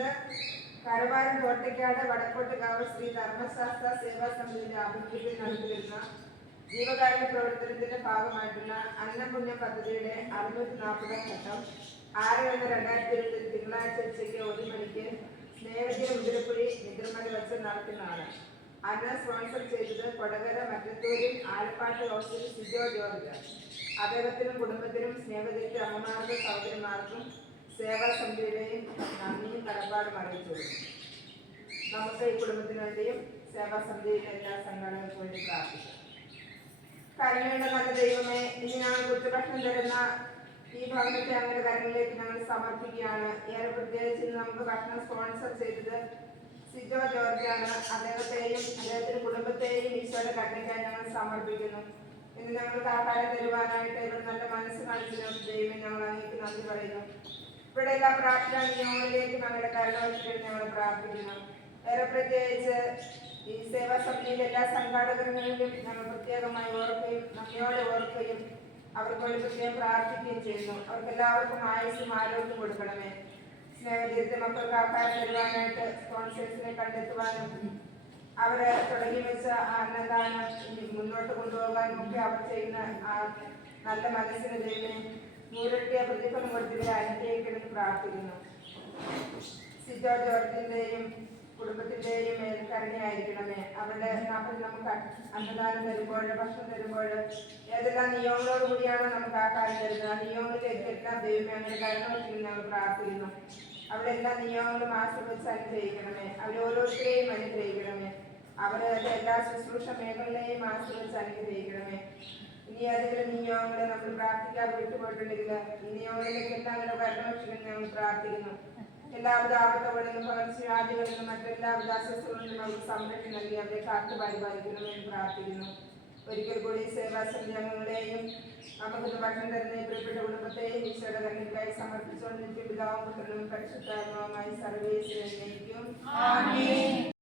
സമർപ്പിക്കുന്നത് കരവാരം കോട്ടയ്ക്കാട് വടക്കോട്ടുകാവ് ശ്രീ ധർമ്മശാസ്ത്ര സേവാ സമിതിയുടെ ആഭിമുഖ്യത്തിൽ നടത്തിവരുന്ന ജീവകാരുണ്യ പ്രവർത്തനത്തിന്റെ ഭാഗമായിട്ടുള്ള അന്നപുണ്യ പദ്ധതിയുടെ 640 ഘട്ടം 6/1/2020 തിങ്കളാഴ്ച ഉച്ചയ്ക്ക് 1 മണിക്ക് സ്നേഹജീവ മുതിരക്കുഴി നിദ്രമല വെച്ച് നടത്തുന്നതാണ്. അന്ന് സ്പോൺസർ ചെയ്തത് കൊടകര മറ്റത്തൂരിൽ ആലപ്പാട്ട് ഹൗസിൽ സിജോ ജോർജ്. അദ്ദേഹത്തിനും കുടുംബത്തിനും സ്നേഹതീർത്ത അമ്മമാർക്കും സഹോദരിമാർക്കും സേവാ സമിതിയുടെയും നന്ദിയും കടപ്പാടും അറിയിച്ചു. നമുക്ക് ഈ കുടുംബത്തിന് വേണ്ടിയും സേവാ സമിതിയിലെ എല്ലാ സംഘടനകൾക്കും വേണ്ടി പ്രാർത്ഥിക്കാം. കരുണയുടെ നല്ല ദൈവമേ, ഇനി ഞങ്ങൾ ഉച്ചഭക്ഷണം തരുന്ന ഈ ഭവനത്തെ അങ്ങയുടെ കരങ്ങളിലേക്ക് ഞങ്ങൾ സമർപ്പിക്കുകയാണ്. ഏറെ പ്രത്യേകിച്ച് ഇന്ന് നമുക്ക് ഭക്ഷണം സ്പോൺസർ ചെയ്തത് സിജോ ജോർജാണ്. അദ്ദേഹത്തെയും അദ്ദേഹത്തിന്റെ കുടുംബത്തെയും ഈശോയുടെ കരുണയ്ക്കായി ഞങ്ങൾ സമർപ്പിക്കുന്നു. ഇന്ന് ഞങ്ങൾക്ക് ആഹാരം തരുവാനായിട്ട് ഇവിടെ നല്ല മനസ്സ് കാണിച്ചു ദൈവം ഞങ്ങൾ അങ്ങേക്ക് നന്ദി പറയുന്നു. ഇവിടെ എല്ലാ പ്രാർത്ഥനാ നിയമങ്ങളിലേക്ക് ഞങ്ങളുടെ കരുണ ഞങ്ങൾ പ്രാർത്ഥിക്കുന്നു. ഏറെ പ്രത്യേകിച്ച് ഈ സേവാ സമിതിയിലെ എല്ലാ സംഘാടകങ്ങളിലും ഞങ്ങൾ പ്രത്യേകമായി ഓർക്കുകയും നന്ദിയോടെ ഓർക്കുകയും അവർക്ക് വേണ്ടി പ്രത്യേകം പ്രാർത്ഥിക്കുകയും ചെയ്യുന്നു. അവർക്ക് എല്ലാവർക്കും ആയുസ്സും ആരോഗ്യം കൊടുക്കണമേ. സ്നേഹതീർത്ത മക്കൾക്ക് ആഹാരം തരുവാനായിട്ട് സ്പോൺസേഴ്സിനെ കണ്ടെത്തുവാനും അവര് തുടങ്ങി വെച്ച അന്നദാനം മുന്നോട്ട് കൊണ്ടുപോകാനും ഒക്കെ അവർ ചെയ്യുന്ന ആ നല്ല മനസ്സിന് ദൈവമേ നൂറിരട്ടിയ പ്രതിഫലം കൊടുത്തിട്ട് അനുഗ്രഹിക്കണമെന്ന് പ്രാർത്ഥിക്കുന്നു. സിജോ ജോർജിന്റെയും കുടുംബത്തിന്റെയും മേൽക്കരണയായിരിക്കണമേ. അവരുടെ നാട്ടിൽ നമുക്ക് അന്നദാനം തരുമ്പോൾ ഭക്ഷണം തരുമ്പോൾ ഏതെല്ലാം നിയമങ്ങളോട് കൂടിയാണ് നമുക്ക് ആഹാരം തരുന്നത്, ആ നിയമങ്ങളിലേക്ക് എല്ലാം ദൈവമേ അങ്ങനെ കരുണ ഞങ്ങൾ പ്രാർത്ഥിക്കുന്നു. അവിടെ എല്ലാ നിയമങ്ങളും ആശ്രയിച്ച് അനുഗ്രഹിക്കണമേ. അവരോരോരുത്തരെയും അനുഗ്രഹിക്കണമേ. അവരുടെ എല്ലാ ശുശ്രൂഷ മേഖലകളെയും ആശ്രയിച്ച് അനുഗ്രഹിക്കണമേ. ഇനി ഏതെങ്കിലും നിയമങ്ങളെ നമ്മൾ പ്രാർത്ഥിക്കാതെ വിട്ടുപോയിട്ടുണ്ടെങ്കിൽ ഈ നിയമങ്ങളിലേക്ക് എല്ലാം അങ്ങനെ കരുണ ഞങ്ങൾ പ്രാർത്ഥിക്കുന്നു. എല്ലാവിധ ആപത്തുകളിലും പകർച്ചവ്യാധികളിലും മറ്റെല്ലാവിധ അസ്വസ്ഥകളിലും നമുക്ക് സംരക്ഷണം നൽകി അവരെ കാത്തു പരിപാലിക്കണമെന്ന് പ്രാർത്ഥിക്കുന്നു. ഒരിക്കൽ കൂടി സേവാ സമിതി അംഗങ്ങളെയും നമുക്ക് ഭക്ഷണം തരുന്ന പ്രിയപ്പെട്ട കുടുംബത്തെയും ഈശോയുടെ കരുണയ്ക്കായി സമർപ്പിച്ചുകൊണ്ട് പിതാവും പുത്രനും പരിശുദ്ധാത്മാവുമായി സർവ്വേശ്വരൻ നയിക്കും.